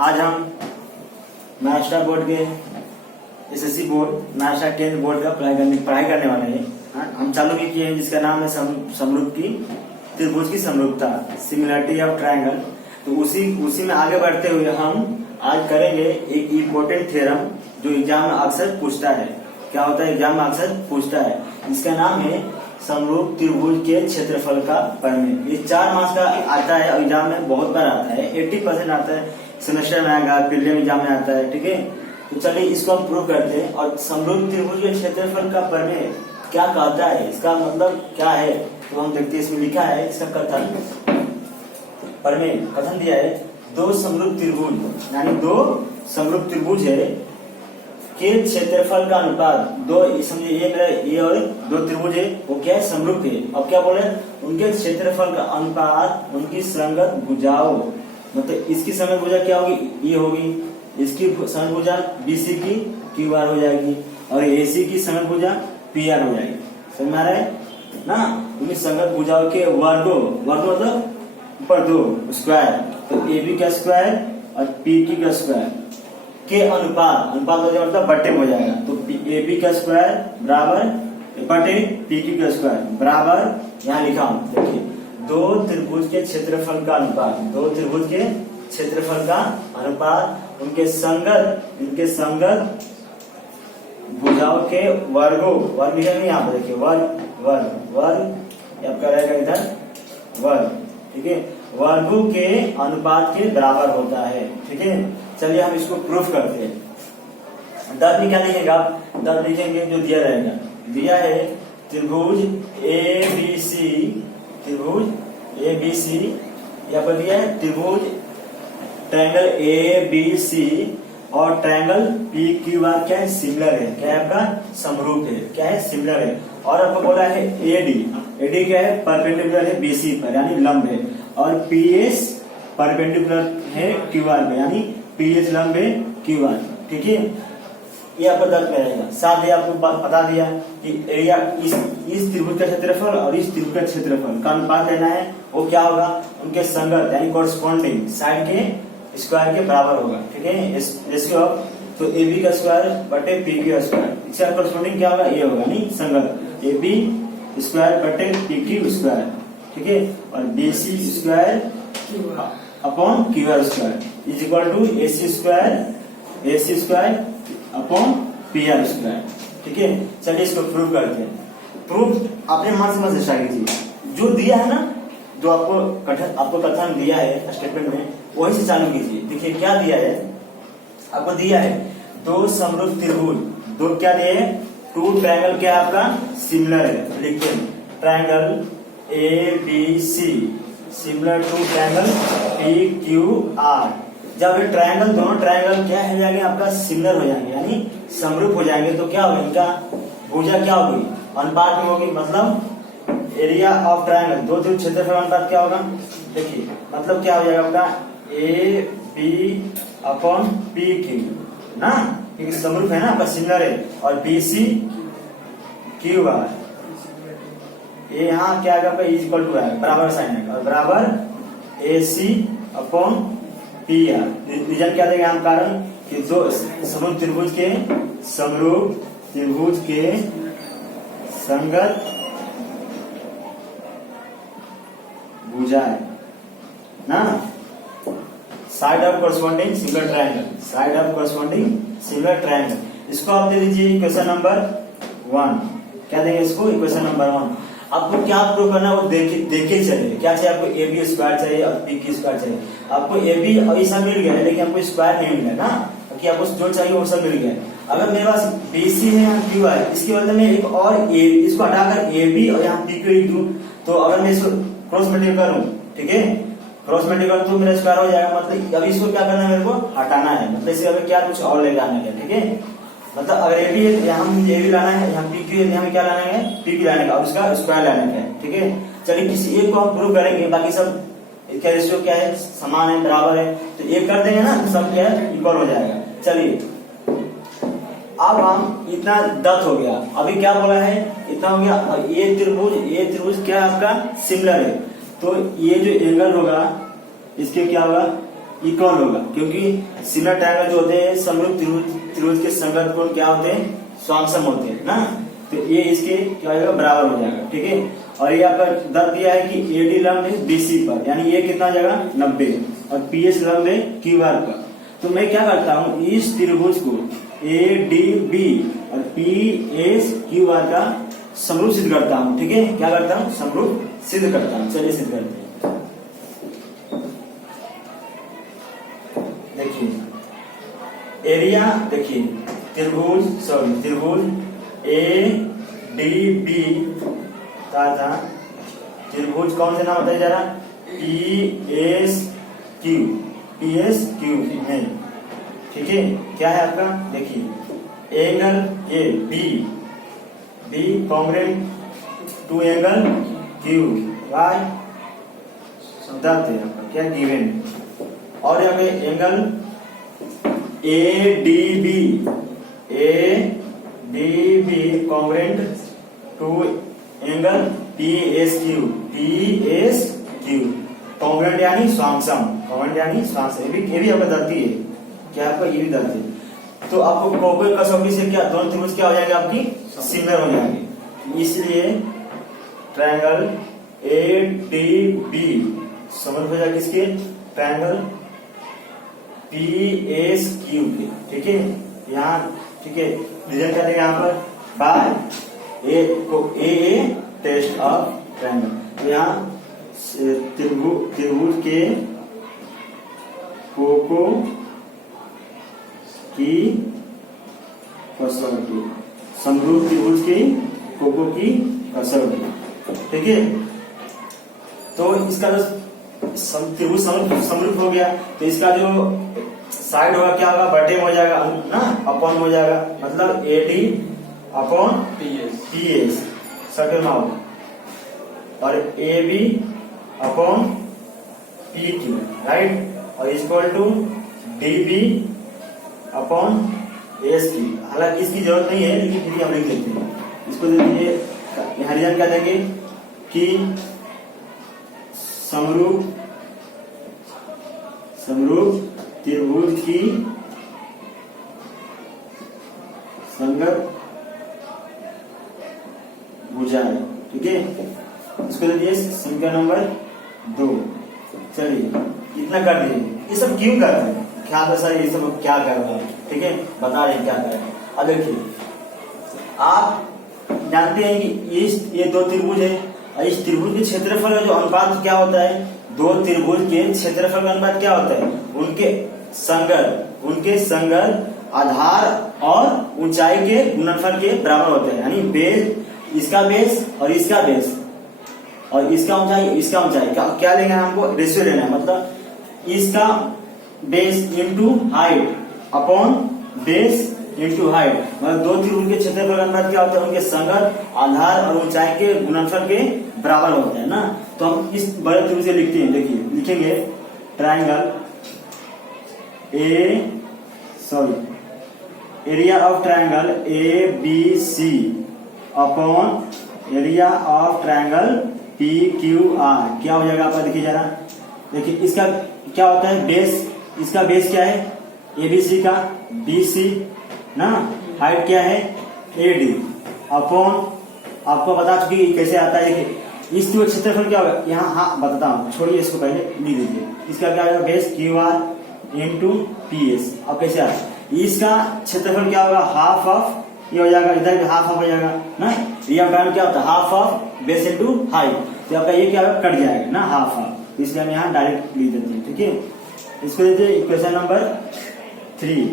आज हम महाराष्ट्र बोर्ड के SSC board Maharashtra 10th board का पढ़ाई करने वाले हैं। हम चालू भी किए हैं जिसका नाम है समरूप की त्रिभुज की समरूपता, सिमिलरिटी ऑफ ट्रायंगल। तो उसी में आगे बढ़ते हुए हम आज करेंगे एक इम्पोर्टेंट थ्योरम जो एग्जाम में अक्सर पूछता है। क्या होता है एग्जाम में अक्सर पूछता है, इसका नाम है समरूप त्रिभुज के क्षेत्रफल का प्रमेय। ये 4 मार्क्स का आता है और एग्जाम में बहुत बार आता है, 80% आता है, सेमेस्टर में आएगा, प्रीलिम एग्जाम में आता है। ठीक है, तो चलिए इसको हम प्रूव करते हैं। और समरूप त्रिभुज के क्षेत्रफल का प्रमेय क्या कहता है, इसका मतलब क्या है, तो हम देखते हैं। इसमें लिखा है इसका कथन, प्रमेय कथन दिया है, दो समरूप त्रिभुज यानी 2 समरूप त्रिभुज है के क्षेत्रफल का अनुपात, दो समझिए ये और 2 त्रिभुज है, वो क्या है समरूप है। अब क्या बोले, उनके क्षेत्रफल का अनुपात उनकी संगत भुजाओं, मतलब इसकी संगत भुजा क्या होगी, ये होगी, इसकी संगत भुजा बीसी की क्यूआर हो जाएगी और एसी की संगत भुजा पीआर हो जाएगी। समझ में आ रहा है ना। उनकी संगत भुजाओं के वर्गो मतलब ऊपर 2 स्क्वायर, तो एबी का स्क्वायर और पीकी का स्क्वायर के अनुपात हो जाएगा, मतलब बट्टे हो जाएगा। तो एबी का स्क्वायर बराबर बटे पीकी का स्क्वायर बराबर, यहाँ लिखा हूं देखिए, 2 त्रिभुज के क्षेत्रफल का अनुपात, 2 त्रिभुज के क्षेत्रफल का अनुपात उनके संगत भुजाओं के वर्गों, वर्ग लिखेंगे यहाँ पे देखिए, वर्ग आपका रहेगा इधर वर्ग, ठीक है, वर्गों के अनुपात के बराबर होता है। ठीक है, चलिए हम इसको प्रूफ करते हैं। दर में क्या लिखेगा, दर लिखेंगे जो दिया रहेगा, दिया है त्रिभुज ए बी सी, यहाँ पर दिया है त्रिभुज ट्रायंगल ए बी सी और ट्रायंगल पी क्यू आर क्या है, सिमिलर है, क्या है आपका समरूप है, क्या है सिमिलर है। और आपको बोला है एडी क्या है, परपेंडिकुलर है बीसी पर यानी लंब है, और पीएस परपेंडिकुलर है क्यूआर पे यानी पीएच लंब है क्यूआर। ठीक है, ये आपको दर्ज में रहेगा। साथ ही आपको बता दिया कि एरिया इस त्रिभुज का क्षेत्रफल और इस त्रिभुज का क्षेत्रफल का अनुपात लेना है, वो क्या होगा, उनके संगत यानी कोरस्पोंडिंग साइड के स्क्वायर के बराबर होगा। ठीक है, रेशियो ऑफ, तो एबी का स्क्वायर बटे पी का स्क्वायर, इसका कोरस्पोंडिंग क्या होगा, ये होगा नहीं संगत एबी स्क्वायर बटे पी क्यू स्क्वायर। ठीक है, और BC square upon QR square is equal to AC square upon PR square. ठीक है, चलिए इसको प्रूव करते हैं। प्रूफ अपने मन से मत स्टार्ट कीजिए, जो दिया है ना, जो आपको कथन दिया है स्टेटमेंट में, वही से चालू कीजिए। देखिए क्या दिया है, आपको दिया है 2 समरूप त्रिभुज, 2 क्या दिए है, 2 ट्रायंगल क्या आपका सिमिलर है, लिखिए triangle A B C similar to triangle P Q R. जब ये ट्रायंगल, दोनों ट्रायंगल क्या हो जाएंगे आपका सिमिलर हो जाएंगे यानी समरूप हो जाएंगे, तो क्या होगा, इनका भुजा क्या होगी, अनुपात में होगी, मतलब एरिया ऑफ ट्रायंगल 2 त्रिभुज क्षेत्रफल अनुपात क्या होगा, देखिए मतलब क्या हो जाएगा आपका A B upon P Q ना, क्योंकि समरूप है ना आपका सिमिलर है, और बी सी क्यू आर, ये यहाँ क्या आएगा, इज इक्वल टू है बराबर साइन है, और बराबर ए सी अपॉन पी आर। रीजन क्या देगा हम, कारण कि 2 समरूप त्रिभुज के संगत भुजाएं ना, side of corresponding similar triangle, इसको आप दे दीजिए इक्वेशन नंबर 1। क्या देंगे इसको, इक्वेशन नंबर 1। आपको क्या प्रूव करना है वो देखे चलिए, क्या चाहिए आपको, ए बी स्क्वायर चाहिए और पी की स्क्वायर चाहिए। आपको ए बी और ये सब मिल गया है, लेकिन आपको स्क्वायर नहीं मिला ना, क्योंकि आपको जो चाहिए वो सब मिल गया है। अगर मेरे पास बीसी है यहाँ क्यू है, इसके बदले में एक और इसको हटाकर ए बी और यहाँ पी क्यू लिख दूं, तो अगर मैं इसको क्रॉस मल्टीप्लाई करूं, ठीक है, क्रॉस मल्टीप्लाई तो मेरा स्क्वायर हो जाएगा, मतलब अभी इसको क्या करना है, मेरे को हटाना है, मतलब इसके अगर क्या कुछ और लेकर आना है। ठीक है, मतलब अगर ए बी है यहाँ मुझे ए बी लाना है, यहाँ पी क्यू है यहाँ क्या लाना है, पी क्यू लाने का, और उसका स्क्वायर लाने का है। ठीक है, चलिए किसी एक को हम प्रूव करेंगे, बाकी सब क्या रेशियो क्या है, समान है, बराबर है, तो एक कर देंगे ना, सब क्या है इक्वल हो जाएगा। चलिए अब हम इतना 10 हो गया, अभी क्या बोला है, इतना हो गया, और ये त्रिभुज क्या है आपका सिमिलर है, तो ये जो एंगल होगा इसके क्या होगा इक्वल होगा, क्योंकि सिमिलर ट्रायंगल जो होते हैं समरूप त्रिभुज के संगत कोण क्या होते हैं, समसम होते हैं ना। तो ये इसके क्या होगा, बराबर हो जाएगा, ठीक है। और ये आपका दर्द दिया है कि एडी लंब है बीसी पर, यानी ये कितना जाएगा 90, और पीएस लंब है क्यूआर पर। तो मैं क्या करता हूँ, इस त्रिभुज को एडीबी और पीएस क्यूआर का समरूप सिद्ध करता हूँ, ठीक है। क्या करता हूँ, समरूप सिद्ध करता हूँ। चलिए सिद्ध करते हैं। देखिए एरिया, देखिए त्रिभुज ए डी बी तथा त्रिभुज कौन से नाम बताया जा रहा, पीएस क्यू में, ठीक है। क्या है आपका, देखिए angle A B congruent to angle Q Y दर्द है आपका क्या गिवन, और यहाँ पे angle A D B congruent to angle P S Q congruent यानी समसम, ये भी आपका दर्दी है, क्या आपका ये भी दर्द है। तो आपको कोपर कसौटी से क्या दोनों त्रिभुज क्या हो जाएंगे, आपकी सिमिलर हो जाएंगे। इसलिए ट्रायंगल ए डी बी समरूप हो जाएगा किसके, ट्रायंगल पी एस क्यू के, ठीक है। यहाँ ठीक है, रिजल्ट क्या देगा यहाँ पर, by a test of triangle. तो यहाँ त्रिभुज के कोको की कसौटी, समरूप त्रिभुज की कोको की कसौटी, ठीक है। तो इसका त्रिभुज समरूप हो गया, तो इसका जो साइड होगा क्या होगा, बटे में हो जाएगा ना, अपॉन हो जाएगा, मतलब एडी अपॉन पीएस सर्कल में होगा, और A B upon P Q, right, और equal to D B upon S Q. हालांकि इसकी जरूरत नहीं है, लेकिन फिर हम लिख देते हैं इसको। दे दीजिए, हरिजन क्या देंगे कि समरूप त्रिभुज की संगत भुजाएं, ठीक है। इसको दे दिए संख्या नंबर 2। चलिए इतना कर दिए, ये सब क्यों कर रहे हैं, क्या सर ये सब क्या कर रहे हैं, ठीक है, बता रहे हैं क्या कर रहे हैं। अब देखिए, आप जानते हैं कि ये दो त्रिभुज है, इस त्रिभुज के क्षेत्रफल का जो अनुपात क्या होता है, दो त्रिभुज के क्षेत्रफल का अनुपात क्या होता है, उनके संगत आधार और ऊंचाई के गुणनफल के बराबर होते हैं। यानी बेस, इसका बेस और इसका बेस, और इसका ऊंचाई क्या लेंगे, हमको रेशियो लेना है, मतलब इसका base into height upon base into height, मतलब दो त्रिभुज के क्षेत्रफल का अनुपात क्या होता है, उनके संगत आधार और ऊंचाई के गुणनफल के बराबर होते हैं ना। तो हम इस बड़े त्रिभुज से लिखते हैं, देखिए लिखेंगे triangle area of triangle A B C upon area of triangle P Q R, क्या हो जाएगा आपका, देखिए जरा, देखिए इसका क्या होता है बेस, इसका बेस क्या है एबीसी का, बीसी ना, हाइट क्या है एडी अपॉन, आपको बता चुकी कैसे आता है। देखिए इस क्षेत्रफल क्या होगा, यहाँ हाँ बताता हूँ, छोड़िए इसको, पहले लिख दीजिए, इसका क्या होगा base Q R into P S. अब कैसे आता, इसका क्षेत्रफल क्या होगा, हाफ ऑफ, ये हो जाएगा इधर भी हाफ ऑफ हो जाएगा ना, ये क्या होता है half of base into height, तो आपका ये क्या होगा कट जाएगा ना, हाफ ऑफ, तो इसलिए हम यहाँ डायरेक्ट लिख देते हैं, ठीक है। इसको देते हैं इक्वेशन नंबर 3।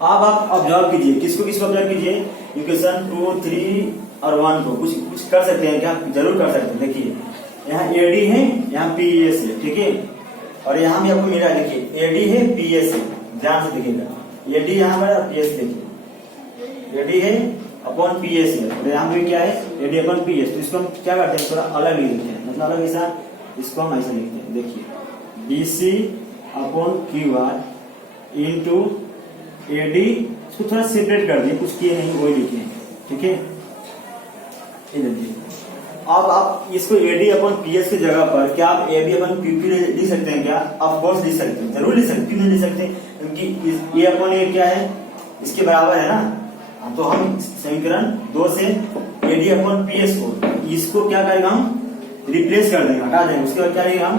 अब आप ऑब्जर्व कीजिए, किसको ऑब्जर्व कीजिए, इक्वेशन 2, 3 और 1 को कुछ कर सकते हैं क्या, जरूर कर सकते हैं। देखिए यहाँ एडी है, यहाँ पीएस है, ठीक है, और यहाँ भी आपको मिला, देखिए एडी है पीएस है, ध्यान से देखिएगा, एडी यहाँ पर पीएस, देखिए एडी है अपॉन पीएस है, और यहाँ पे क्या है एडी अपॉन पीएस। तो इसको हम क्या करते हैं, थोड़ा अलग लिख देते हैं, मतलब अलग ऐसा, इसको हम ऐसा लिखते हैं, देखिए BC upon Q R into AD, इसको थोड़ा सेपरेट कर दिए, कुछ किए नहीं वही लिखे, ठीक है। अब आप इसको एडी अपन पीएस की जगह पर क्या आप ए बी अपन पीक्यू लिख सकते हैं क्या? ऑफ कोर्स लिख सकते हैं, जरूर लिख सकते हैं। क्यों नहीं लिख सकते? क्योंकि ये अपन ये क्या है, इसके बराबर है ना। तो हम समीकरण 2 से एडी अपन पीएस को इसको क्या करेंगे, हम रिप्लेस कर देंगे, हटा देंगे। उसके बाद क्या लिखेंगे हम,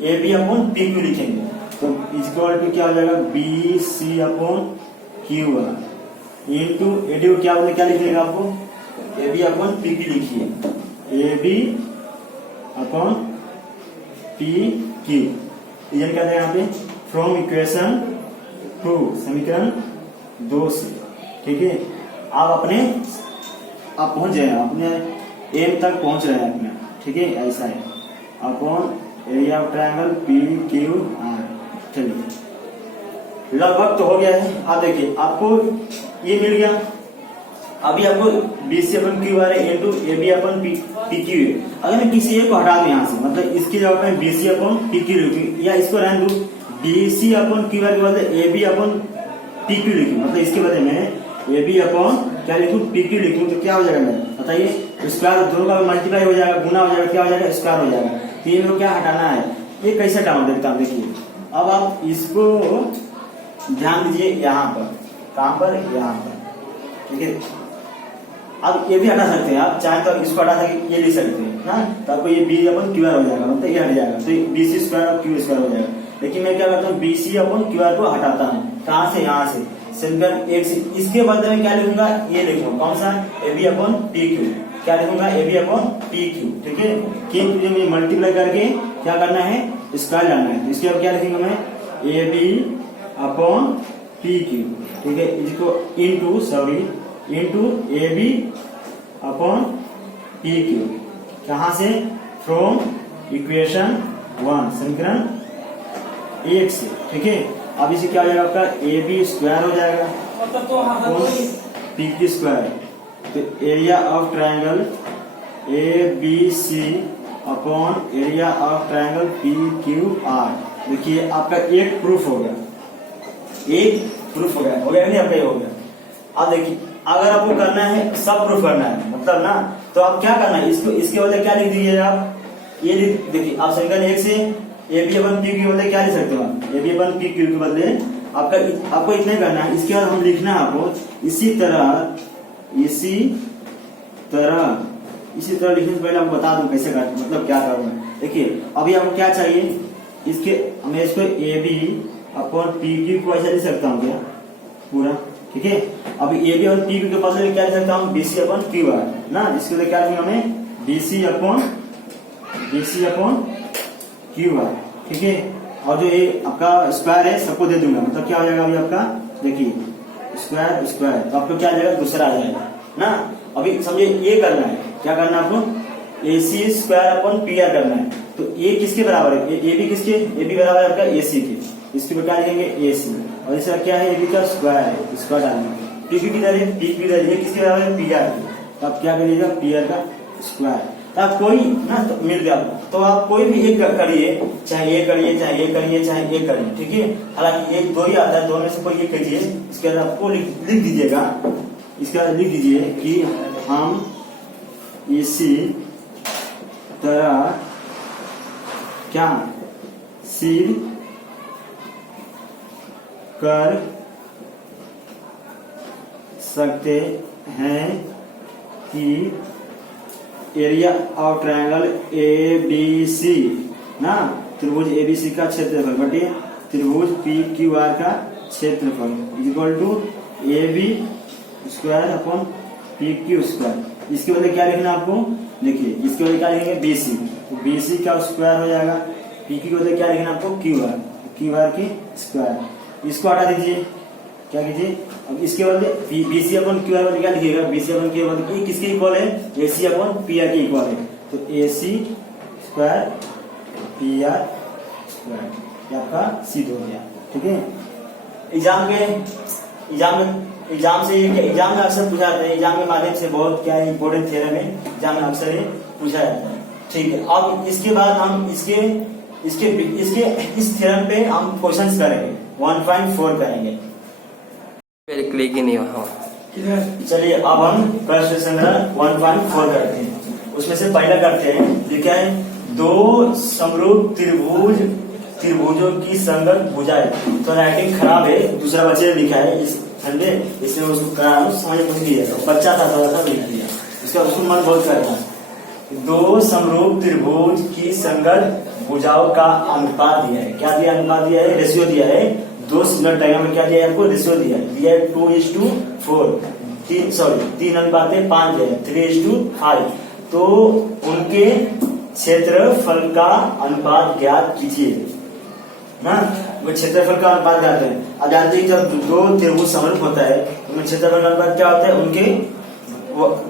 ए बी अपन पीक्यू लिखेंगे। तो इक्वल टू क्या हो जाएगा, B C upon Q R into AD को क्या बोले, क्या लिखिएगा आपको, ए बी अपन पीक्यू लिखिए, A B upon P Q. ये क्या है यहाँ पे, फ्रॉम इक्वेशन 2 समीकरण 2 से। ठीक है, आप पहुंच जाए, अपने एम तक पहुंच रहे हैं अपने। ठीक है, ऐसा है upon area of triangle P Q are. चलिए लगभग तो हो गया है। आप देखिए आपको ये मिल गया। अभी आपको B C upon Q R है into A B upon P Q है। अगर मैं किसी एक को हटा दूं यहाँ से, मतलब इसकी जगह पे B C upon P Q लिखूं, या इसको रहने दूं B C upon Q R के बदले A B upon P Q लिखूं, मतलब इसके बदले में ए बी अपन क्या लिखूं, पी क्यू लिखूं, तो क्या हो जाएगा मेरा बताइए, स्क्वायर दोनों का मल्टीप्लाई हो जाएगा, गुना हो जाएगा, क्या हो जाएगा, स्क्वायर हो जाएगा। तो ये क्या हटाना है, ये कैसे हटाऊं देखता हूं। देखिए अब आप इसको ध्यान दीजिए, यहाँ पर कहां पर, यहाँ पर। ठीक है, अब ये भी हटा सकते हैं, आप चाहे तो इसको हटा सकते, ये लिख सकते हैं ना। तो आपको ये बी अपन क्यू आर हो जाएगा, मतलब ये हट जाएगा, तो बी सी स्क्वायर और क्यू स्क्वायर हो जाएगा। लेकिन मैं क्या करता हूँ, B C upon Q are को हटाता हूँ, कहाँ से, यहाँ से समीकरण 1 से। इसके बदले में क्या लिखूंगा, ये लिखूंगा कौन सा, A B upon P Q. क्या लिखूंगा, A B upon P Q. ठीक है, क्यू मल्टीप्लाई करके क्या करना है, स्क्वायर लाना है। इसके बाद क्या लिखेंगे मैं, A B upon P Q. ठीक है, इसको into A B upon P Q, कहां से, फ्रॉम इक्वेशन 1 समीकरण 1 से। ठीक है, अब इसे क्या हो जाएगा, आपका ए बी स्क्वायर हो जाएगा पी क्यू स्क्वायर। तो area of triangle A B C upon area of triangle P Q R. देखिए आपका एक प्रूफ हो गया, एक प्रूफ हो गया, नहीं आपका ये हो गया। अब देखिए अगर आपको करना है, सब प्रूफ करना है मतलब ना, तो आप क्या करना है, इसको इसके बदले क्या लिख दीजिए आप, ये लिख देखिए आप समीकरण 1 से A B upon P Q के बदले क्या लिख सकते हो आप, A B upon P Q के बदले आपको इतना करना है। इसके बाद हम लिखना है आपको इसी तरह लिखने से पहले आपको बता दूं कैसे कर, मतलब क्या करूंगा। देखिए अभी आपको क्या चाहिए, इसके मैं इसको A B upon P Q को ऐसा लिख सकता हूँ क्या पूरा। ठीक है, अभी ए बी और पी क्यू के बदले में क्या लिख सकता हूँ, B C upon Q R ना। इसके लिए क्या लिखेंगे हमें, B C upon Q R. ठीक है, और जो ये आपका स्क्वायर है सबको दे दूंगा, मतलब क्या हो जाएगा अभी आपका, देखिए स्क्वायर स्क्वायर, तो आपको क्या आ जाएगा, दूसरा आ जाएगा ना। अभी समझिए ये करना है, क्या करना है आपको, ए सी स्क्वायर अपॉन पी आर करना है। तो ये किसके बराबर है, ए बी किसके, ए बी बराबर है आपका ए सी के। इसके ऊपर क्या लिखेंगे, ए सी, और इसका क्या है, ए बी का स्क्वायर है, स्क्वायर डालेंगे। पी क्यू किधर है, पी क्यू किधर है, ये किसके बराबर है, पी आर के। तो आप क्या करिएगा, पी आर का स्क्वायर। तो आप कोई ना तो मिल गया, तो आप कोई भी एक करिए, चाहे ये करिए, चाहे ये करिए, चाहे ये करिए। ठीक है, हालांकि एक दो ही आता है, दोनों में से कोई एक करिए। इसके बाद आपको लिख दीजिएगा, इसके बाद लिख दीजिए कि हम इसी तरह क्या सिद्ध कर सकते हैं कि area of triangle A B C ना, त्रिभुज ए बी सी का क्षेत्रफल बटे त्रिभुज पी क्यू आर का क्षेत्रफल equal to A B square upon P Q square. इसके बदले क्या लिखना आपको, देखिए इसके बदले क्या लिखेंगे, बी सी, तो बी सी का स्क्वायर हो जाएगा। पी क्यू के बदले क्या लिखना आपको, क्यू आर की स्क्वायर। इसको हटा दीजिए, क्या कीजिए, अब इसके बदले B C upon Q R बदले क्या लिखिएगा, बी सी अपॉन क्यू बदले किसके इक्वल है, ए सी अपॉन पी आर के इक्वल है। तो ए सी स्क्वायर पी आर स्क्वायर, ये आपका सिद्ध हो गया। ठीक है, एग्जाम में अक्सर पूछा जाता है, एग्जाम के माध्यम से बहुत क्या इंपोर्टेंट थ्योरम है, एग्जाम में अक्सर ये पूछा जाता है। ठीक है, अब इसके बाद हम इस थ्योरम पे हम क्वेश्चंस करेंगे, 1.4 करेंगे। क्लिक ही नहीं हुआ। चलिए अब हम प्रश्न संग्रह 1.4 करते हैं। उसमें से पहला करते हैं। लिखा है दो समरूप त्रिभुजों की संगत भुजाएं। तो राइटिंग खराब है, दूसरा बच्चे लिखा है इस ठंडे, इसलिए उसको करा समझ नहीं दिया, बच्चा था थोड़ा सा लिख दिया, उसका उसको मन बहुत करता है। दो समरूप त्रिभुज की संगत भुजाओं का अनुपात दिया है। क्या दिया? अनुपात दिया है, रेशियो दिया है। दो सिमिलर ट्रायंगल में क्या दिया है आपको? रेशियो दिया है 2:4, 3 अनुपात 5 है 3:5। तो उनके क्षेत्रफल का अनुपात ज्ञात कीजिए ना। वो क्षेत्रफल का अनुपात जानते हैं। अब जानते हैं जब दो त्रिभुज समरूप होता है तो क्षेत्रफल का अनुपात क्या होता है? उनके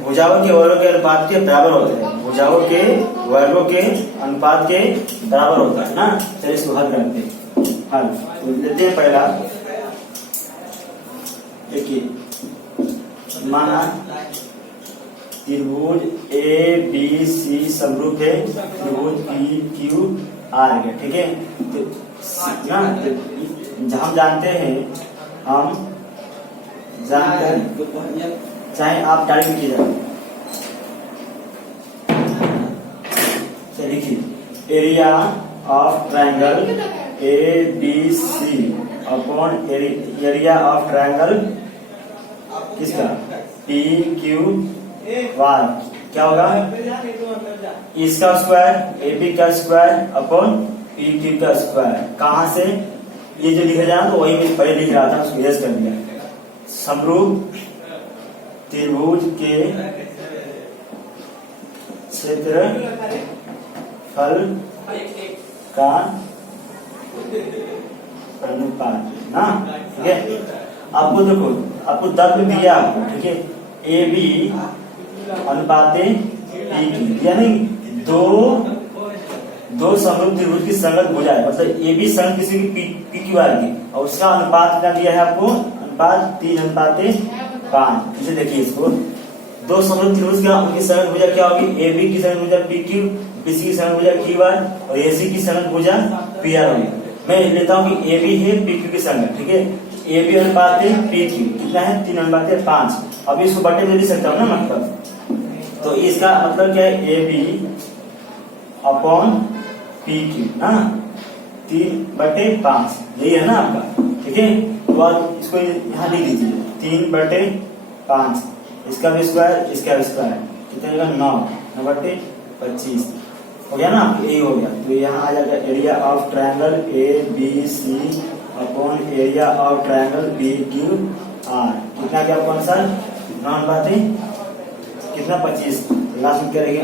भुजाओं के वर्गों के अनुपात के बराबर होता है। भुजाओं के वर्गों के अनुपात के बराबर होता है ना। चलिए इसको हल करते हैं। हल तो लेते हैं पहला, देखिए माना त्रिभुज ए बी सी समरूप है त्रिभुज पी क्यू आर है, ठीक है। तो हम जानते हैं चाहे आप डायरेक्ट लिखिए, लिखिए area of triangle A B C upon area of triangle किसका? पी क्यू आर क्या होगा? इसका स्क्वायर ए बी का स्क्वायर अपॉन पी क्यू का स्क्वायर। कहां से ये जो लिखा जाए तो वही मैं पहले लिख रहा था, उसको यस कर दिया। समरूप त्रिभुज के क्षेत्रफल का अनुपात ना, ठीक है। आपको देखो, आपको दर्द दिया आपको, ठीक है, ए बी अनुपात यानी दो समरूप त्रिभुज की संगत भुजाएं, मतलब ए बी संग किसी की पी क्यू आर की, और उसका अनुपात कितना दिया है आपको? अनुपात 3:5। इसे देखिए, इसको दो समरूप त्रिभुज का उनकी संगत भुजा क्या होगी? ए बी की संगत भुजा पी क्यू, बी सी की संगत भुजा क्यू आर और ए सी की संगत भुजा पी आर होगी। मैं लेता हूँ कि ए बी है पी क्यू की संगत, ठीक है। ए बी अनुपात पी क्यू कितना है? 3:5। अब इसको बटे में लिख सकता हूँ ना, मतलब तो इसका मतलब क्या है? A B upon P Q ना 3/5, यही है ना आपका, ठीक है। तो आप इसको यहाँ लिख दीजिए 3/5, इसका भी स्क्वायर इसका भी स्क्वायर कितना होगा? 9/25 हो गया ना, यही हो गया। तो यहाँ आ जाएगा area of triangle A B C upon area of triangle P Q R. कितना क्या कौन सा? 9 कितना? 25। लास्ट में क्या रहेगा?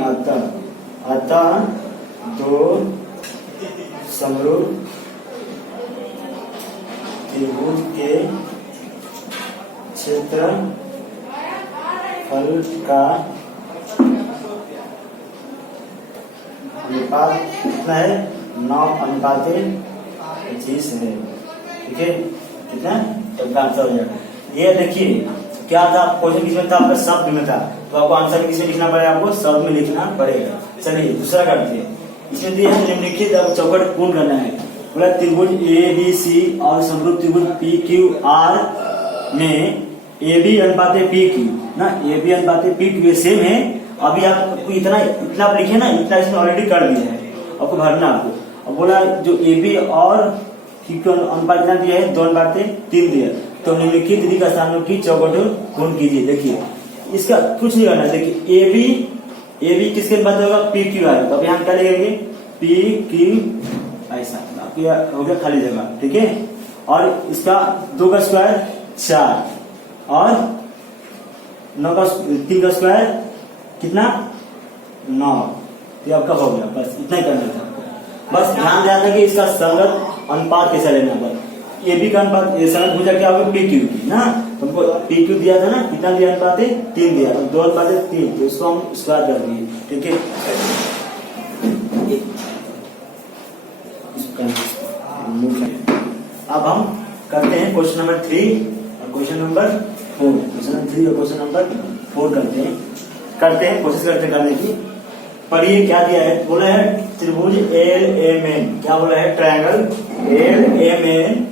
अतः दो समरूप त्रिभुज के क्षेत्रफल का अनुपात कितना है? 9:25 है, ठीक है। कितना? तो आंसर हो जाएगा। ये देखिए क्या था क्वेश्चन, किसमें था? आपका शब्द में था, तो आपको आंसर किसमें लिखना पड़ेगा? आपको शब्द में लिखना पड़ेगा। चलिए दूसरा करते हैं। इसमें दिया है निम्नलिखित चौकट पूर्ण करना है। बोला त्रिभुज ए बी सी और समरूप त्रिभुज पी क्यू आर में ए बी अनुपात पी क्यू ना, ए बी अनुपात पी क्यू सेम है। अभी आपको इतना आप लिखे ना, इतना इसमें ऑलरेडी कर दिया है, आपको भरना आपको। अब बोला जो ए बी और क्यू का अनुपात कितना दिया है? 2/3 दिया। तो निम्नलिखित रीति का स्थानों की चौकट पूर्ण कीजिए। देखिए इसका कुछ नहीं करना, देखिए ए बी किसके अनुपात होगा? P Q R. तो अब यहाँ क्या लिखेंगे? पी क्यू ऐसा हो गया खाली जगह, ठीक है। और इसका 2 का स्क्वायर 4 और 3 का स्क्वायर कितना? 9। ये आपका हो गया, बस इतना ही करना था। बस ध्यान देना था कि इसका संगत अनुपात कैसा लेना। बस ए बी का अनुपात संगत भुजा क्या होगा? पी क्यू की ना, तुमको पी क्यू दिया था ना, कितना दिया अनुपात? 3 दिया, तो 2/3, तो इसको हम स्क्वायर कर दिए, ठीक है। अब हम करते हैं क्वेश्चन नंबर 3 और क्वेश्चन नंबर 4। क्वेश्चन नंबर 3 और क्वेश्चन नंबर 4 करते हैं कोशिश करते करने की। पर ये क्या दिया है? बोला है त्रिभुज एल एम एन, क्या बोला है? ट्रायंगल एल एम एन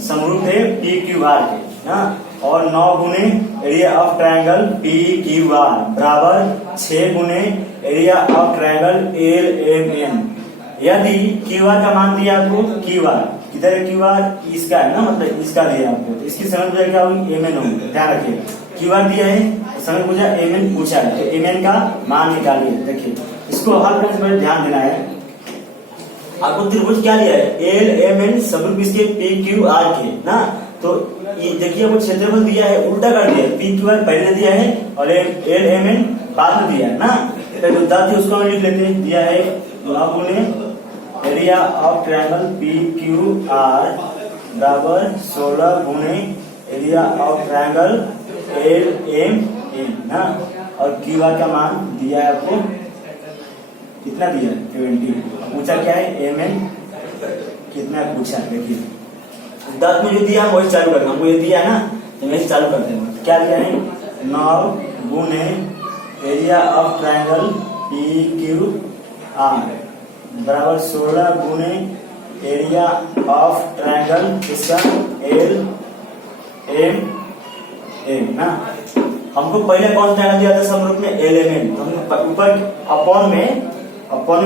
समरूप है पी क्यू आर के ना, और 9 गुने area of triangle P Q R बराबर 6 गुने area of triangle L M N. यदि क्यू आर का मान दिया आपको, क्यू आर किधर है, क्यू आर इसका है ना, मतलब इसका दिया आपको, तो इसकी समझ बुझा क्या होगी, एम एन होगी। ध्यान रखिएगा, क्यू आर दिया है, समझ बुझा एम एन पूछा है, तो एम एन का मान निकालिए। देखिए इसको हल करने से पहले ध्यान देना है, आपको त्रिभुज क्या दिया है, एल एम एन समरूप इसके पी क्यू आर के ना, तो ये देखिए वो क्षेत्रफल दिया है, उल्टा कर दिया है, पी क्यू आर पहले दिया है और एल एम एन बाद में दिया है ना, तो दादी उसको हम लिख लेते हैं, दिया है 9 गुने area of triangle P Q R बराबर 16 गुने area of triangle L M N ना, और क्यू आर का मान दिया है आपको, कितना दिया है 20। पूछा क्या है, एम एन कितना पूछा है, देखिए 10 में जो दिया वही चालू करना, हमको ये दिया है ना, तो मैं चालू करते हैं। क्या दिया है, 9 गुने area of triangle P Q R बराबर 16 गुने एरिया ऑफ ट्रायंगल इसका एल एम एन ना। हमको पहले कौन सा दिया था समरूप में, एल एम एन, हम ऊपर अपॉन में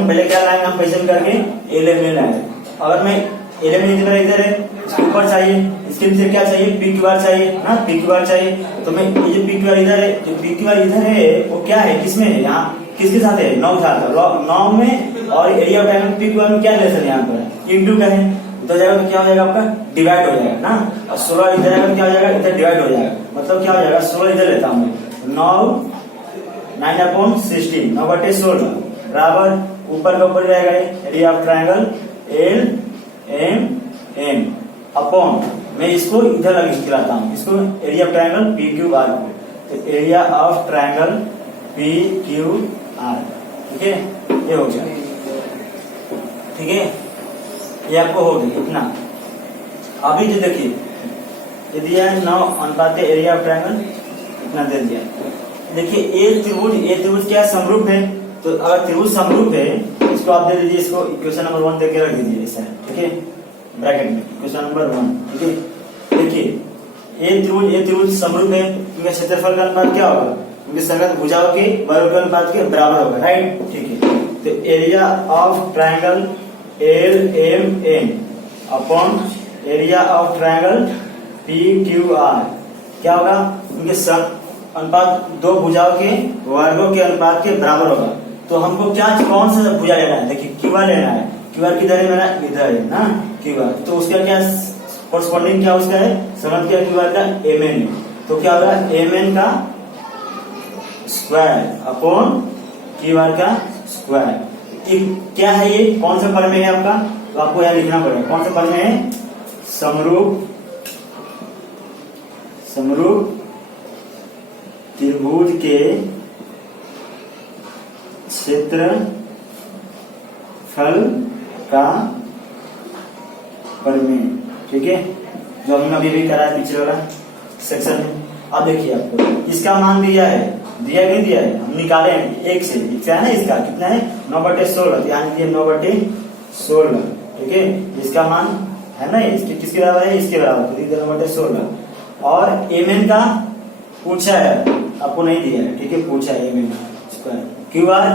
पहले क्या लाएंगे हम, पैसे करके एल एम एन आए। अगर मैं एल एम एन इधर है, इसके ऊपर चाहिए, इसके नीचे क्या चाहिए, पी क्यू आर चाहिए ना, पी क्यू आर चाहिए, तो मैं ये जो पी क्यू आर इधर है, जो पी क्यू आर इधर है वो क्या है, किसमें है, यहाँ किसके साथ है, 9 के साथ, 9 में, और area of triangle P Q are में क्या रिलेशन है, यहाँ पर इंटू का है, इधर जाएगा तो क्या हो जाएगा आपका, डिवाइड हो जाएगा ना, और 16 इधर जाएगा तो क्या हो जाएगा, इधर डिवाइड हो जाएगा, मतलब क्या हो जाएगा, 16 इधर लेता हूँ, 9/16 9/16 बराबर ऊपर का ऊपर जाएगा area of triangle L M N upon, मैं इसको इधर लगे खिलाता हूँ, इसको area of triangle P Q R, तो area of triangle P Q R, ठीक है, ये हो गया, ठीक है, ये आपको हो गया इतना। अभी जो देखिए ये दिया है 9 अनुपात एरिया ऑफ ट्रायंगल, इतना दे दिया। देखिए एक त्रिभुज क्या समरूप है, तो अगर त्रिभुज समरूप है इसको आप दे दीजिए, इसको इक्वेशन नंबर 1 देके रख दीजिए ऐसा, ठीक है, ब्रैकेट में इक्वेशन नंबर 1, ठीक है। देखिए ये त्रिभुज समरूप है, इनका क्षेत्रफल का अनुपात क्या होगा, उनके संगत भुजाओं के वर्ग के अनुपात के बराबर होगा, राइट, ठीक है। तो area of triangle L M N upon area of triangle P Q R क्या होगा, उनके अनुपात दो भुजाओं के वर्गों के अनुपात के बराबर होगा। तो हमको क्या कौन सा भुजा लेना है, देखिए क्यू आर लेना है, क्यू आर किधर है मेरा, इधर है ना क्यू आर, तो उसका क्या कोरस्पॉन्डिंग क्या उसका है, समझ क्या क्यू आर का एम एन, तो क्या होगा एम एन का स्क्वायर अपॉन क्यू आर का स्क्वायर। क्या है ये, कौन सा फल में है आपका, तो आपको यहाँ लिखना पड़ेगा कौन सा फल में है, समरूप त्रिभुज के क्षेत्रफल का परिमेय, ठीक है, जो हमने अभी भी करा है पीछे वाला सेक्शन में। अब देखिए आपको इसका मान दिया है, दिया नहीं दिया है, हम निकाले हैं 1 से, है ना, इसका कितना है 9/16, यानी दिया 9/16, ठीक है, इसका मान है ना, इसके किसके बराबर है, इसके बराबर, तो 9/16, और एम एन का पूछा है, आपको नहीं दिया है, ठीक है, पूछा है M N square, Q R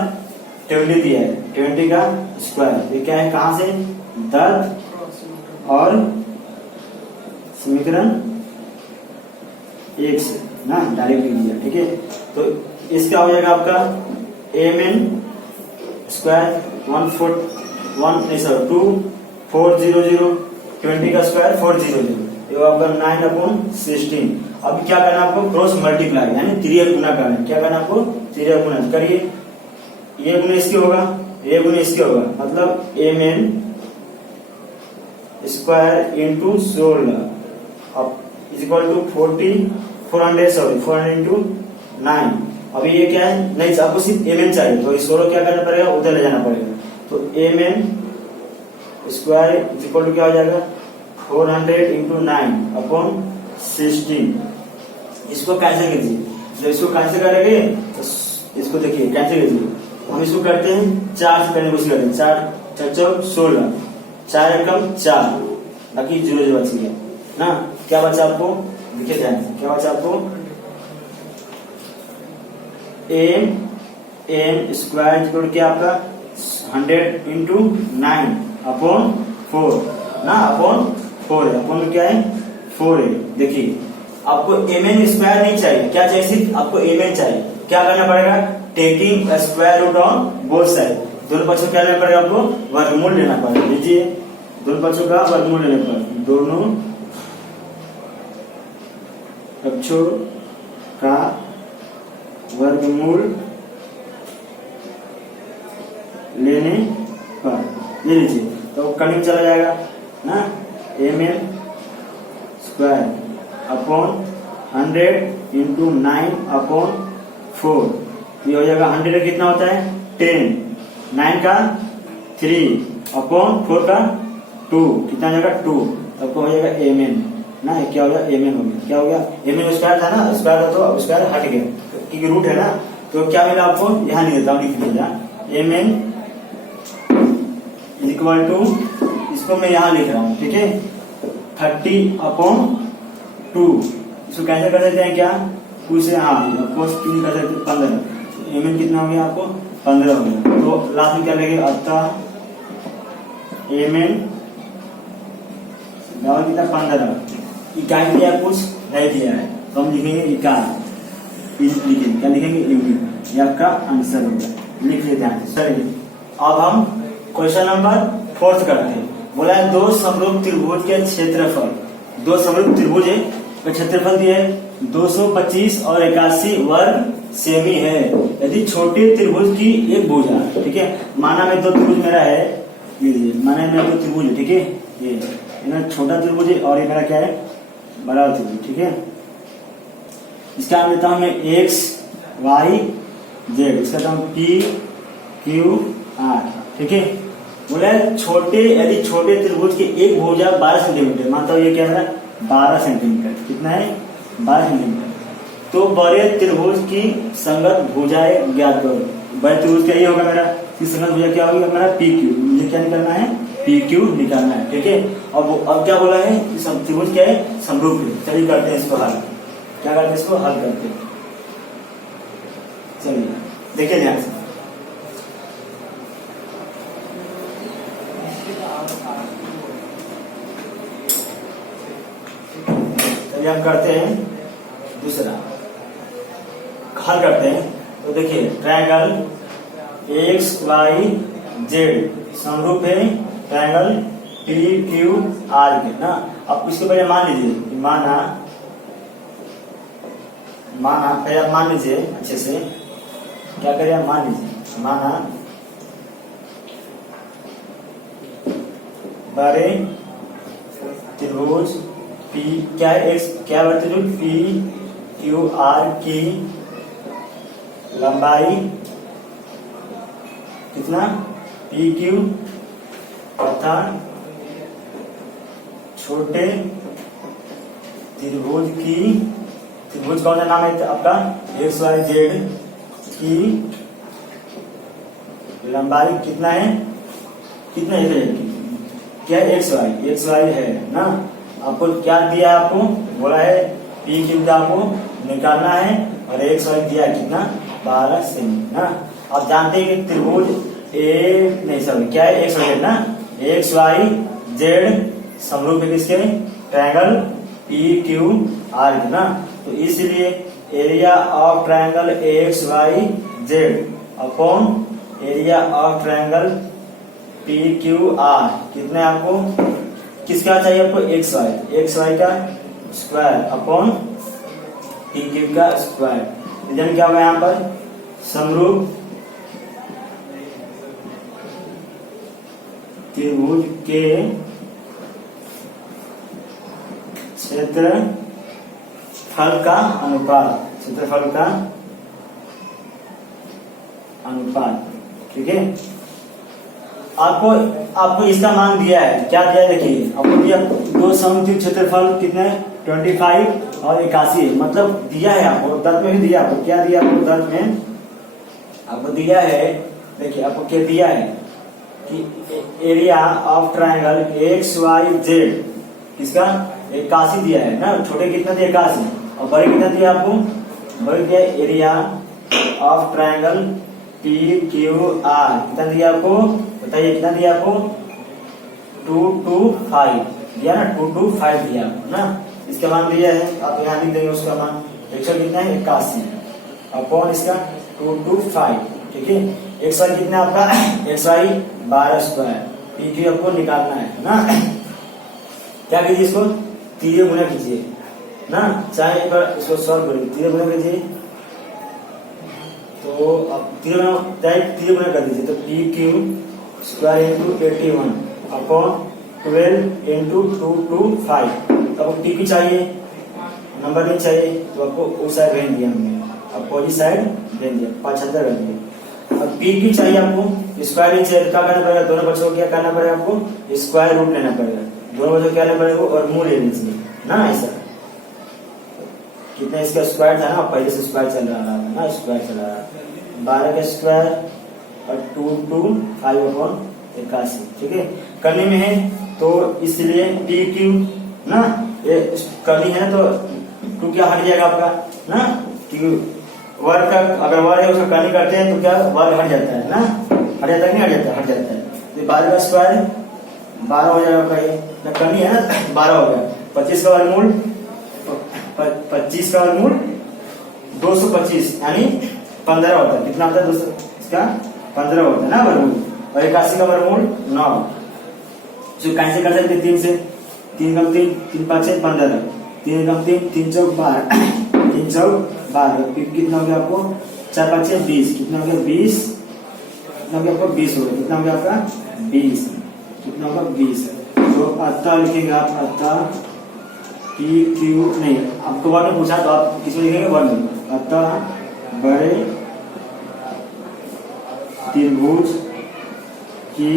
20 दिया है, 20 का स्क्वायर, ये क्या है, कहां से, दत्त और समीकरण 1 से ना, डायरेक्ट लिख दिया, ठीक है। तो इसका हो जाएगा आपका एम एन स्क्वायर 2400 20 का स्क्वायर 400, ये आपका 9/16। अब क्या करना आपको, क्रॉस मल्टीप्लाई यानी त्रिय गुना करना, क्या करना आपको, त्रिय गुना करिए, ये गुना इसके होगा, ये गुना इसके होगा, मतलब M N square into 16 is equal to 400 into 9। अभी ये क्या है, नहीं आपको सिर्फ एम एन चाहिए, तो इस 16 क्या करना पड़ेगा, उधर ले जाना पड़ेगा, तो M N square is equal to क्या हो जाएगा 400 इंटू 9/16। इसको कैंसिल कीजिए, जब इसको कैंसिल करेंगे तो इसको देखिए कैंसिल कीजिए, हम इसको करते हैं 4 से करने की कोशिश करते हैं, 4 4 16, 4 एकम 4, बाकी 0 बच गया, ना। क्या बचा आपको, देखिए ध्यान से, क्या बचा आपको, एम स्क्वायर इक्वल क्या आपका 100 इंटू 9 अपॉन 4 ना, अपॉन 4 है, अपॉन क्या है 4 है। देखिए आपको एम एन स्क्वायर नहीं चाहिए, क्या चाहिए, सिर्फ आपको एम एन चाहिए। क्या करना पड़ेगा, taking square root on both side, दोनों पक्षों क्या लेना पड़ेगा आपको, वर्गमूल लेना पड़ेगा। लीजिए दोनों पक्षों का वर्गमूल लेने पर, दोनों पक्षों का वर्गमूल लेने पर ये लीजिए तो कटिंग चला जाएगा ना, M N square upon 100 into 9 upon 4, ये हो जाएगा 100 का कितना होता है 10, 9 का 3 अपॉन 4 का 2, कितना हो जाएगा 2, तब हो जाएगा एम एन ना, क्या हो गया एम एन हो गया, क्या हो गया एम एन स्क्वायर था ना, स्क्वायर था तो स्क्वायर हट गया क्योंकि रूट है ना, तो क्या मिला आपको, यहाँ नहीं देता हूँ, लिख लीजिए एम एन इक्वल टू, इसको मैं यहाँ लिख रहा हूँ, ठीक है 30 अपॉन 2, इसको कैसे कर सकते हैं, क्या कुछ हाँ अफकोर्स क्यों कर सकते 15, एम एन कितना हो गया आपको 15 हो गया, तो लास्ट में क्या लगेगा, अतः एम एन कितना 15, इकाई दिया कुछ नहीं दिया है, तो हम लिखेंगे इकाई, लिखेंगे क्या लिखेंगे यूनिट, ये आपका आंसर होगा, लिख लेते हैं सर। अब हम क्वेश्चन नंबर 4 करते हैं। बोला है दो समरूप त्रिभुज के क्षेत्रफल, दो समरूप त्रिभुज का क्षेत्रफल दिया है 225 और 81 वर्ग सेमी है, यदि छोटे त्रिभुज की एक भुजा, ठीक है, माना में दो त्रिभुज मेरा है, माना मेरा दो त्रिभुज है, ठीक है, ये मेरा छोटा त्रिभुज है और ये मेरा क्या है बड़ा त्रिभुज, ठीक है, इसका नाम लेता हूं मैं एक्स वाई जेड, इसका नाम पी क्यू आर, ठीक है। बोला छोटे, यदि छोटे त्रिभुज की एक भुजा 12 सेंटीमीटर, मानता हूं ये क्या मेरा 12 सेंटीमीटर, कितना है 12 सेंटीमीटर, तो बड़े त्रिभुज की संगत भुजाएं ज्ञात करो। बड़े त्रिभुज का ये होगा मेरा, संगत भुजा क्या होगी मेरा पी क्यू, मुझे क्या निकालना है पी क्यू निकालना है, ठीक है। अब क्या बोला है, त्रिभुज क्या है समरूप है, चलिए करते हैं इसको हल, क्या करते हैं इसको हल करते हैं, चलिए देखिए ध्यान से, चलिए हम करते हैं दूसरा हल करते हैं। तो देखिए ट्रायंगल एक्स वाई जेड समरूप है ट्रायंगल पी क्यू आर के ना। अब इसके पहले मान लीजिए, माना पहले आप मान लीजिए अच्छे से, क्या करें आप मान लीजिए, माना बड़े त्रिभुज पी क्या है एक्स क्या बड़े त्रिभुज पी क्यू आर की लंबाई कितना पी क्यू तथा छोटे त्रिभुज की, त्रिभुज कौन सा नाम है आपका एक्स वाई जेड की लंबाई कितना है, कितना है क्या एक्स वाई है ना। आपको क्या दिया है, आपको बोला है पी क्यू का आपको निकालना है और एक्स वाई दिया है कितना 12 सेमी ना। आप जानते हैं कि त्रिभुज ए नहीं सॉरी क्या है एक्स वाई ना, एक्स वाई जेड समरूप है किसके ट्रायंगल पी क्यू आर के ना। तो इसलिए area of triangle X Y Z upon area of triangle P Q R कितने आपको किसका चाहिए, आपको एक्स वाई का स्क्वायर अपॉन पी क्यू का स्क्वायर। इधर क्या होगा यहाँ पर समरूप त्रिभुज के क्षेत्रफल का अनुपात, क्षेत्रफल का अनुपात, ठीक है। आपको इसका मान दिया है, क्या दिया है देखिए, आपको दिया दो समद्वितीय क्षेत्रफल कितने 25 और 81 है, मतलब दिया है आपको दर्द में भी दिया, आपको क्या दिया, आपको दर्द में आपको दिया है, देखिए आपको क्या दिया है कि area of triangle X Y Z किसका 81 दिया है ना, छोटे कितना दिया 81 और बड़े कितना दिया आपको, बड़े दिया area of triangle P Q R कितना दिया आपको, बताइए कितना दिया आपको, 225 दिया ना, 225 दिया ना, इसका मान दिया है आप यहाँ लिख देंगे उसका मान, 100 कितना है 81 अपॉन इसका 225, ठीक है। एक्स वाई कितना आपका, X Y 12 square, P Q आपको निकालना है ना, क्या कीजिए इसको तीर गुना कीजिए ना, चाहे एक बार इसको सॉल्व करिए, तीर गुना कीजिए, तो अब तीर गुना कर दीजिए, तो P Q square into 81 upon 12 into 225, तो आपको पी क्यू चाहिए, नंबर नहीं चाहिए, तो आपको उस साइड भेज दिया हमने, अपोजिट साइड भेज दिया 75 कर दिया। अब पी क्यू चाहिए आपको, स्क्वायर नहीं चाहिए, तो क्या करना पड़ेगा, दोनों बच्चों को क्या करना पड़ेगा आपको, स्क्वायर रूट लेना पड़ेगा, दोनों बच्चों को क्या लेना पड़ेगा और मूल ले लीजिए ना, ऐसा कितना इसका स्क्वायर था ना, पहले से स्क्वायर चल रहा है ना, स्क्वायर चल रहा है 12 का स्क्वायर और 225 अपॉन 81, ठीक है। करने में है तो इसलिए पी क्यू ना, ये करनी है तो 2 क्या हट जाएगा आपका ना, क्योंकि वर्ग का अगर वर्ग है उसका करनी करते हैं तो क्या वर्ग हट जाता है ना, हट जाता है नहीं, हट जाता है, हट जाता है, तो 12 का स्क्वायर 12 हो जाएगा आपका, ये ना करनी है ना 12 हो गया, 25 का वर्गमूल 25 का वर्गमूल 225 यानी 15 होता है, कितना होता है 200 इसका 15 होता है ना वर्गमूल, और 81 का वर्गमूल 9, जो कैंसिल कर सकते 3 से, 3 कम 3 3 5 15, 3 कम 3 3 चौक 12 3 चौक 12, कितना हो गया आपको 4 5 20, कितना हो गया 20, कितना हो गया आपको 20 हो गया, कितना हो गया आपका 20, कितना होगा 20, तो अतः लिखेंगे आप, अतः पी क्यू नहीं आपको वर्ड में पूछा तो आप किसमें लिखेंगे वर्ड में, अतः बड़े त्रिभुज की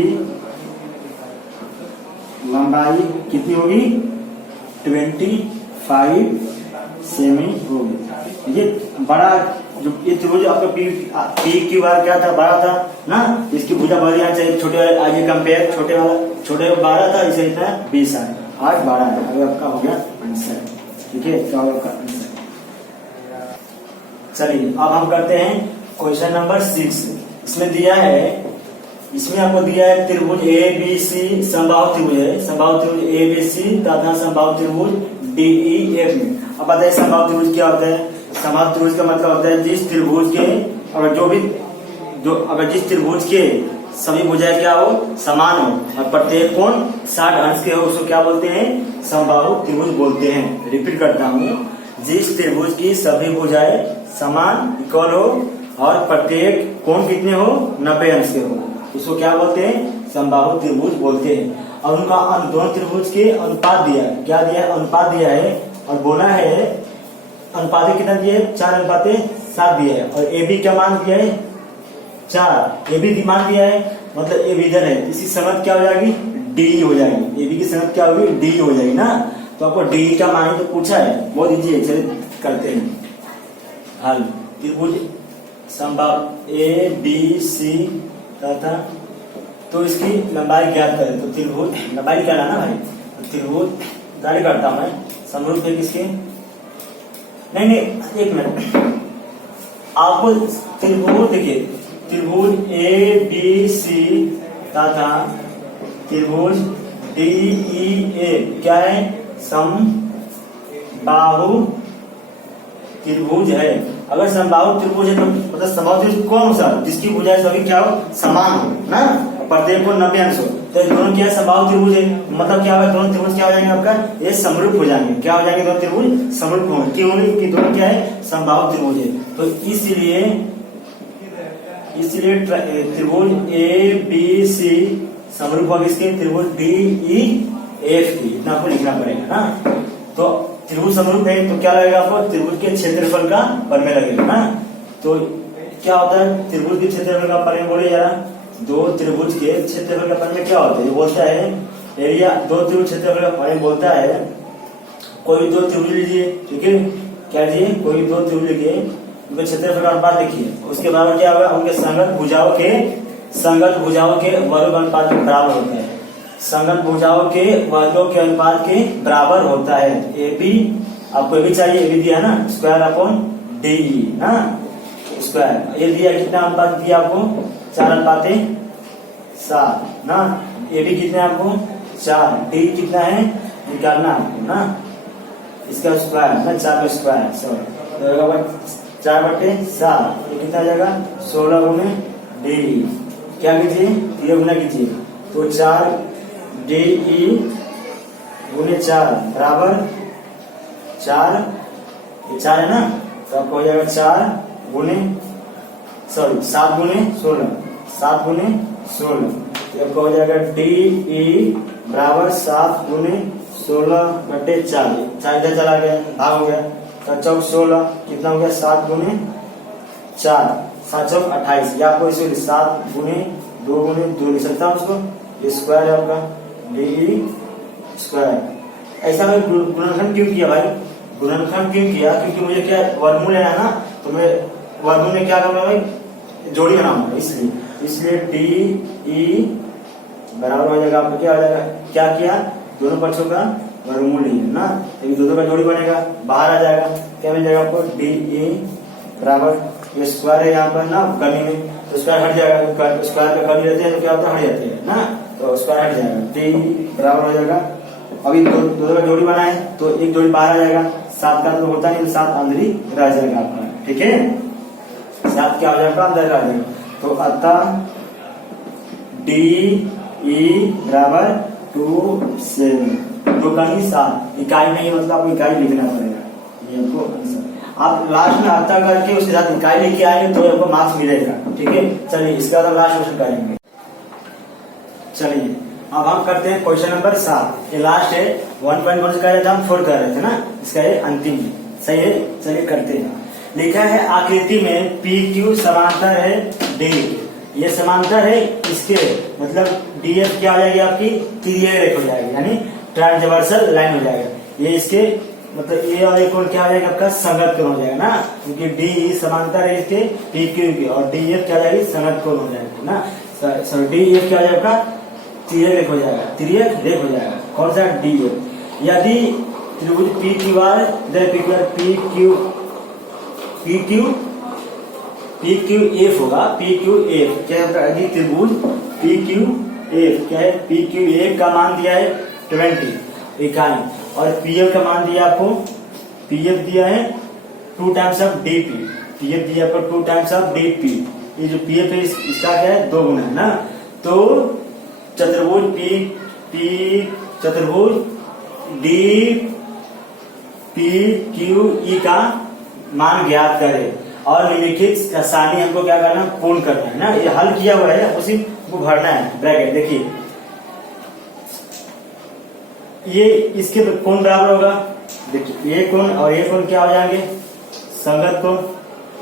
लंबाई कितनी होगी 25 सेमी होगी। ये बड़ा जो ये त्रिभुज आपका पी क्यू आर क्या था, बड़ा था ना, इसकी भुजा बढ़ जाना चाहिए, छोटे वाले आगे कंपेयर छोटे वाला, छोटे 12 था इसे इतना 20 है, 8 12 है, अभी आपका हो गया आंसर, ठीक है, तो आपका आंसर। चलिए अब हम करते हैं क्वेश्चन नंबर 6, इसमें दिया है, इसमें आपको दिया है त्रिभुज ए बी सी, समबाहु त्रिभुज है, समबाहु त्रिभुज ए बी सी तथा समबाहु त्रिभुज डी ई एफ में। अब बताइए समबाहु त्रिभुज क्या होता है, समबाहु त्रिभुज का मतलब होता है जिस त्रिभुज के अगर जिस त्रिभुज के सभी भुजाएं क्या हो समान हो और प्रत्येक कोण 60 अंश के हो, उसको क्या बोलते हैं, समबाहु त्रिभुज बोलते हैं। रिपीट करता हूँ, जिस त्रिभुज की सभी भुजाएं समान इक्वल हो और प्रत्येक कोण कितने हो 90 अंश के हो, उसको क्या बोलते हैं, समबाहु त्रिभुज बोलते हैं। और उनका दोनों त्रिभुज के अनुपात दिया है, क्या दिया है, अनुपात दिया है, और बोला है अनुपात कितना दिया है 4:7 दिया है, और ए बी क्या मान दिया है 4, ए बी मान दिया है, मतलब ए बी इधर है, इसकी संगत क्या हो जाएगी डी हो जाएगी, ए बी की संगत क्या होगी डी हो जाएगी ना, तो आपको डी का मान तो पूछा है, वो दीजिए, चलिए करते हैं हल। त्रिभुज समबाहु ए बी सी तथा, तो इसकी लंबाई ज्ञात करें, तो त्रिभुज लंबाई क्या लाना भाई, तो त्रिभुज गाड़ी करता हूं मैं, समरूप है किसके, नहीं एक मिनट, आपको त्रिभुज देखिए, त्रिभुज ए बी सी तथा त्रिभुज डी ई ए क्या है, समबाहु त्रिभुज है। अगर समबाहु त्रिभुज है तो मतलब समबाहु त्रिभुज कौन सा, जिसकी भुजाएं सभी क्या हो समान हो ना, प्रत्येक को 90 अंश हो, तो दोनों क्या है समबाहु त्रिभुज है, मतलब क्या होगा दोनों त्रिभुज क्या हो जाएंगे आपका, ये समरूप हो जाएंगे, क्या हो जाएंगे दोनों त्रिभुज समरूप होंगे, क्यों होंगे कि दोनों क्या है समबाहु त्रिभुज है, तो इसलिए त्रिभुज ए बी सी समरूप होगा इसके त्रिभुज डी ई एफ की, इतना आपको लिखना पड़ेगा ना। तो त्रिभुज समरूप है तो क्या लगेगा आपको, त्रिभुज के क्षेत्रफल का परिमेय लगेगा ना, तो क्या होता है त्रिभुज के क्षेत्रफल का परिमेय, बोलिए जरा, दो त्रिभुज के क्षेत्रफल का परिमेय क्या होता है, ये बोलता है एरिया, दो त्रिभुज क्षेत्रफल का परिमेय बोलता है, कोई दो त्रिभुज लीजिए, ठीक है, क्या लीजिए, कोई दो त्रिभुज लीजिए, उनके क्षेत्रफल का अनुपात देखिए, उसके बराबर क्या होगा, उनके संगत भुजाओं के वर्ग अनुपात के बराबर होता है, संगत भुजाओं के वर्गों के अनुपात के बराबर होता है। ए बी आपको भी चाहिए, ए बी दिया ना, स्क्वायर अपॉन डी ना, स्क्वायर ये दिया, कितना अनुपात दिया आपको 4:7 ना। ए बी कितने आपको 4, डी कितना है निकालना आपको ना, इसका स्क्वायर ना, 4 का स्क्वायर सॉरी, 4/7 ये कितना आ जाएगा 16 गुने डी, क्या कीजिए 3 गुना कीजिए, तो 4 डी ई गुने 4 बराबर 4, ये 4 है ना, तो आपको हो जाएगा 7 गुने 16, 7 गुने 16, तो आपको हो जाएगा डी ई बराबर 7 गुने 16/4, 4 इधर चला गया भाग हो गया, तो चौक 16 कितना हो गया 7 गुने 4, 7 चौक 28, या आपको इसे 7 गुने 2 गुने 2 लिख सकता हूँ उसको, ये स्क्वायर है आपका डी स्क्वायर। ऐसा मैं गुणनखंड क्यों किया भाई, गुणनखंड क्यों किया, क्योंकि मुझे क्या वर्गमूल लेना है ना, तो मैं वर्गमूल में क्या करूंगा भाई जोड़ी बनाऊंगा, इसलिए डी ई बराबर हो जाएगा आपको, क्या हो जाएगा, क्या किया दोनों पक्षों का वर्गमूल लिया ना, तो दोनों का जोड़ी बनेगा, बाहर आ जाएगा, क्या मिल जाएगा आपको डी ई बराबर, ये स्क्वायर है यहाँ पर ना करनी में, तो स्क्वायर हट जाएगा, स्क्वायर पे करनी रहते हैं तो क्या होता है हट जाते हैं ना, तो स्क्वायर हट जाएगा, डी बराबर हो जाएगा, अभी दोनों का जोड़ी बनाए तो एक जोड़ी बाहर आ जाएगा, 7 का तो होता नहीं, 7 अंदर ही रह जाएगा आपका, ठीक है 7 क्या हो जाएगा अंदर रह जाएगा, तो अतः डी ई बराबर 2 7, 7 इकाई नहीं, मतलब आपको इकाई लिखना पड़ेगा, ये आपको आंसर आप लास्ट में आता करके उसके साथ इकाई लेके आएंगे तो आपको मार्क्स मिलेगा, ठीक है। चलिए इसके बाद हम लास्ट क्वेश्चन करेंगे। चलिए अब हम करते हैं क्वेश्चन नंबर 7, ये लास्ट है, 1.1 से कर रहे थे हम 4 कर रहे थे ना, इसका ये अंतिम है, सही है। चलिए करते हैं, लिखा है आकृति में पी क्यू समांतर है डी, ये समांतर है इसके, मतलब डी एफ क्या हो जाएगी आपकी तिर्यक रेखा हो जाएगी, यानी ट्रांसवर्सल लाइन हो जाएगा, ये इसके मतलब ए और ए कोण क्या हो जाएगा आपका संगत कोण हो जाएगा ना, क्योंकि डी समांतर है इसके पी क्यू के, और डी एफ क्या हो जाएगी संगत कोण हो जाएगी ना, सॉरी डी एफ क्या हो जाएगा आपका तिर्यक रेख हो जाएगा, तिर्यक रेख हो जाएगा, कौन सा डी एफ। यदि त्रिभुज P Q R P Q F होगा, पी क्यू एफ क्या है, यदि त्रिभुज पी क्यू एफ क्या है, पी क्यू एफ का मान दिया है 20 इकाई, और पी एफ का मान दिया आपको, पी एफ दिया है 2 times of D P, P F दिया आपको 2 टाइम्स ऑफ डी पी, ये जो पी एफ है इसका क्या है 2 गुना है ना, तो चतुर्भुज चतुर्भुज डी पी क्यू ई का मान ज्ञात करें, और निम्नलिखित सारणी हमको क्या करना पूर्ण करना है ना, ये हल किया हुआ है, उसी को भरना है ब्रैकेट। देखिए ये इसके कोण बराबर होगा, देखिए ये कोण और ये कोण क्या हो जाएंगे संगत कोण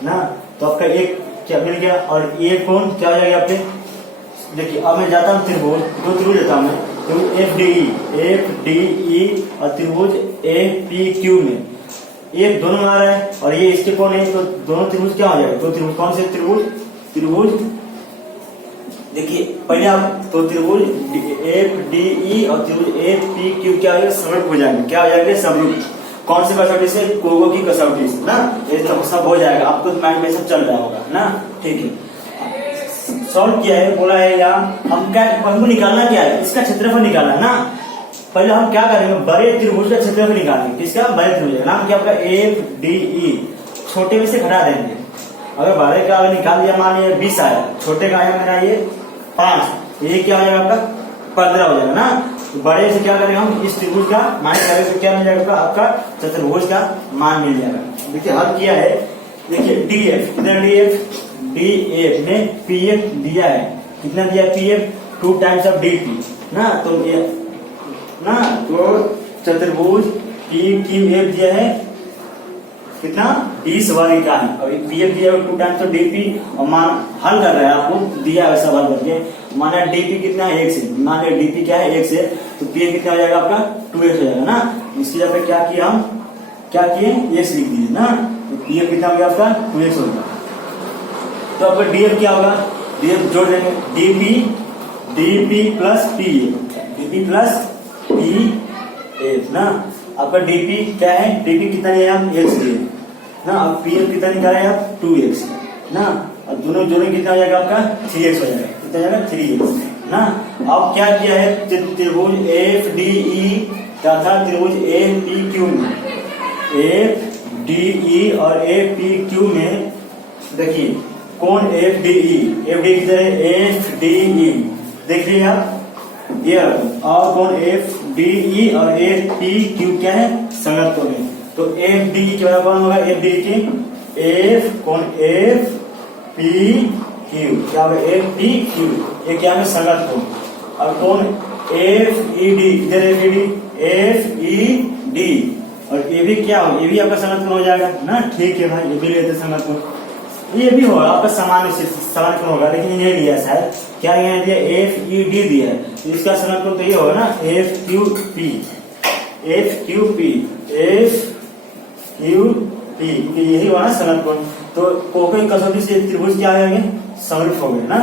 ना, तो आपका एक क्या मिल गया, और ये कोण क्या हो जाएगा आपके, देखिए अब मैं जाता हूँ त्रिभुज, 2 त्रिभुज लेता हूँ मैं, तो एफ डी ई और त्रिभुज ए पी क्यू में एक दोनों आ रहा है, और ये इसके कोण है, तो दोनों त्रिभुज क्या हो जाएगा, तो त्रिभुज कौन से त्रिभुज देखिए पहले आप तो त्रिभुज एफ डी ई और त्रिभुज ए पी क्यू क्या हो समरूप हो जाएंगे, क्या हो जाएंगे समरूप, कौन से कसौटी से, कोगो की कसौटी से ना, ये सब हो जाएगा, आपको माइंड में सब चल रहा होगा ना, ठीक है। सॉल्व किया है, बोला है या हम क्या हमको निकालना क्या है, इसका क्षेत्रफल निकालना ना, पहले हम क्या करेंगे बड़े त्रिभुज का क्षेत्रफल निकालेंगे, किसका बड़े त्रिभुज का नाम क्या आपका एफ डी ई, छोटे में से घटा देंगे, अगर बड़े का निकाल दिया मान लिया 20 आया, छोटे का आया मेरा ये 5, ये क्या हो जाएगा आपका 15 हो जाएगा ना, तो बड़े से क्या करेंगे हम इस त्रिभुज का मान करेंगे तो क्या मिल जाएगा आपका चतुर्भुज का मान मिल जाएगा। देखिए हल किया है, देखिए डी एफ इधर डी एफ ने पी एफ दिया है, कितना दिया P F 2 times of D P ना, तो ये ना, तो चतुर्भुज पी क्यू एफ दिया है कितना 20 वर्ग का है, और पी एफ दिया है 2 टाइम्स ऑफ डी पी, और मान हल कर रहा है आपको दिया है सवाल करके, माना डी पी कितना है 1 से, मान ली डी पी क्या है 1 से, तो पी एफ कितना हो जाएगा आपका 2x हो जाएगा ना, इसकी जगह पे क्या किया हम क्या किए x लिख दिए ना, तो पी एफ कितना हो गया आपका 2x होगा, तो आपका डी एफ क्या होगा, डी एफ जोड़ देंगे D P plus P F, DP plus P F ना। आपका डीपी क्या है, डीपी कितना लिया हम एक्स लिए ना, अब पी एफ कितना निकाला है आप 2x ना, अब दोनों जोड़े कितना हो जाएगा आपका 3x हो जाएगा, कितना हो जाएगा 3x ना। अब क्या किया है, त्रिभुज एफ डी ई तथा त्रिभुज ए पी क्यू में, एफ डी ई और ए पी क्यू में देखिए कौन F D E, F D किधर है, एफ डी ई देखिए आप ये, और कौन एफ डी ई और ए पी क्यू क्या है, संगत कोण है। तो एफ डी ई के बराबर होगा, एफ डी के एफ कौन एफ पी क्यू, क्या होगा एफ पी क्यू, ये क्या है संगत कोण। और कौन एफ ई डी, इधर F E D, F E D और ये भी क्या हो, ये भी आपका संगत कोण हो जाएगा ना। ठीक है भाई, ये भी लेते संगत कोण, ये भी होगा आपका समान कोण होगा, लेकिन ये दिया शायद क्या यहाँ दिया, एफ ई डी दिया है, इसका संगत कोण तो ये होगा ना F Q P, F Q P, F Q P, यही होगा ना संगत कोण। तो कोई कसौटी से त्रिभुज क्या हो गया, समरूप हो गया ना।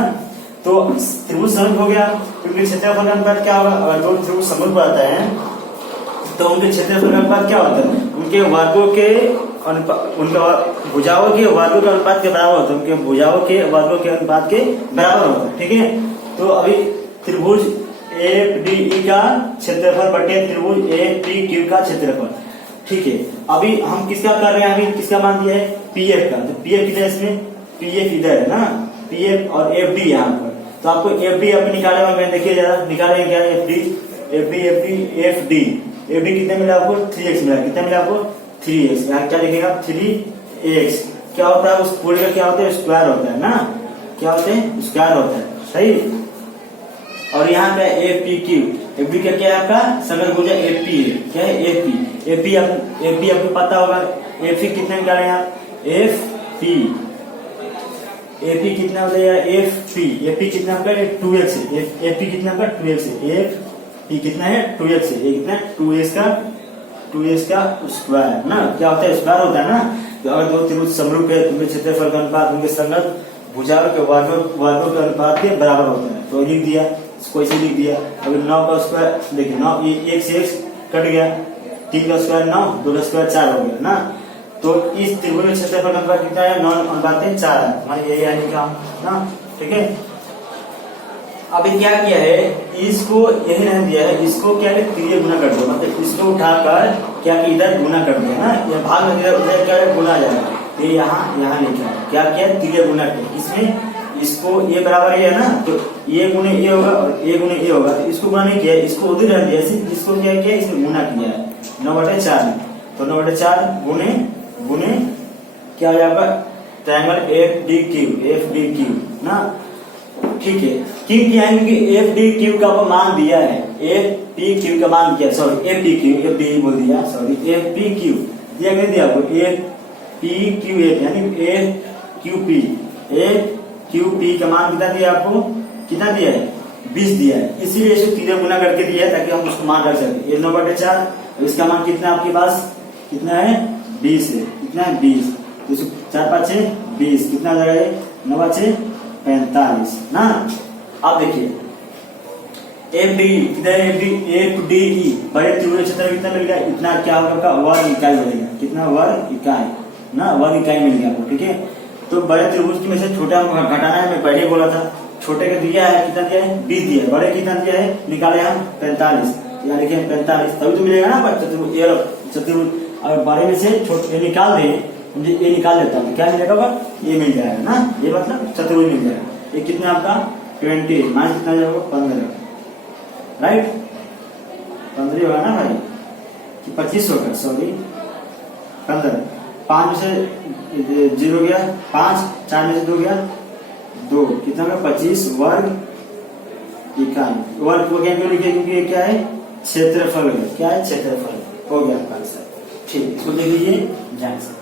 तो त्रिभुज समरूप हो गया, क्योंकि क्षेत्रफल का अनुपात क्या होगा, अगर दो त्रिभुज समरूप आता है तो उनके क्षेत्रफल का अनुपात क्या होता है, उनके वर्गों के उनका भुजाओं के वर्गों के अनुपात के बराबर होता है, उनके भुजाओं के वर्गों के अनुपात के बराबर होता है। ठीक है, तो अभी त्रिभुज एफ डी ई का क्षेत्रफल बटे त्रिभुज ए पी क्यू का क्षेत्रफल। ठीक है, अभी हम किसका कर रहे हैं, अभी किसका मान दिया है, पी एफ का। तो पी एफ किधर है इसमें, पी एफ इधर है ना, पी एफ और एफ डी यहाँ पर। तो आपको एफ डी अपने निकाले हुआ, मैं देखिए जरा निकालेंगे क्या, F D F D F D F D, F D कितने मिला आपको 3x मिला, कितना मिला आपको 3x, यहाँ क्या लिखेगा 3x, क्या होता है उस पूरे का क्या होता है, स्क्वायर होता है ना, क्या होते हैं स्क्वायर होता है, सही। और यहाँ पे F P Q, F D का क्या है आपका संगत भुजा एफ पी है, क्या है एफ पी, एफ पी आपको पता होगा, एफ पी कितने निकाले आप, एफ पी कितना हो जाएगा, एफ पी कितना आपका 2x है, एफ पी कितना आपका 2x है, एफ पी कितना है 2x है, ये कितना है 2x का स्क्वायर ना, क्या होता है स्क्वायर होता है ना। तो अगर दो त्रिभुज समरूप है, उनके क्षेत्रफल का अनुपात उनके संगत भुजाओं के वर्गों के अनुपात के बराबर होता है। तो लिख दिया, इसको ऐसे लिख दिया। अभी 9 का स्क्वायर देखिए, 9 ये 1 से 1 कट गया, 3 का स्क्वायर 9, 2 का स्क्वायर 4 हो गया ना। तो इस त्रिभुज में क्षेत्रफल का अनुपात कितना है, 9 अनुपात 4 है, हमारे यही यानी क्या ना। ठीक है, अभी क्या किया है, इसको यही नहीं दिया है, इसको क्या है तिरिय गुना कर दो, मतलब इसको उठाकर क्या इधर गुना कर दिया ना, ये भाग में इधर क्या है गुना जाएगा, तो यहाँ लिखा है क्या किया तिरिय गुना किया। इसमें इसको ये बराबर है ना, तो ये गुने ये होगा और ये गुने ये होगा, तो इसको गुना नहीं किया, इसको उधर रह दिया, इसको क्या किया इसमें गुना किया है 9/4, तो 9/4 गुने क्या हो जाएगा ट्रायंगल एफ डी क्यू ना। ठीक है, क्यों किया है, क्योंकि एफ डी क्यू का मान दिया है, एफ पी क्यू का मान किया, sorry F D Q, F D बोल दिया, सॉरी एफ पी क्यू दिया, नहीं दिया आपको एफ पी क्यू एफ, यानी एफ क्यू पी का मान कितना दिया आपको, कितना दिया है 20 दिया है, इसीलिए इसको तीन गुना करके दिया है ताकि हम उसको मान रख सके। ये 9/4, इसका मान कितना आपके पास कितना है 20 है, कितना है 20, तो 4×5 = 20, कितना जाएगा 9×5 = 45 ना। अब देखिए एफ डी किधर, एफ डी ई बड़े त्रिभुज क्षेत्र कितना मिल गया, इतना क्या होगा वर्ग इकाई मिलेगा, कितना वर्ग इकाई ना, वर्ग इकाई मिल गया आपको। ठीक है, तो बड़े त्रिभुज में से छोटा घटाना है, मैं पहले बोला था, छोटे का दिया है कितना दिया है 20 दिया है, बड़े कितना दिया है निकाले हम 45, यहाँ लिखे 45, तभी तो मिलेगा ना चतुर्भुज। अगर बड़े में से छोटे निकाल दें, मुझे ये निकाल देता हूँ, क्या मिलेगा ये मिल जाएगा ना, ये मतलब चतुर्भुज मिल जाएगा। ये कितना आपका 20 माइनस कितना जाएगा 15, राइट 15 होगा ना भाई कि 25 होगा, सॉरी 15, 5 में से 0 गया 5, 4 में से 2 गया 2, कितना होगा 25 वर्ग इकाई। वर्ग को क्या क्यों लिखे, क्योंकि ये क्या है क्षेत्रफल है, क्या है क्षेत्रफल, हो गया आपका आंसर। ठीक, इसको देख लीजिए ध्यान से।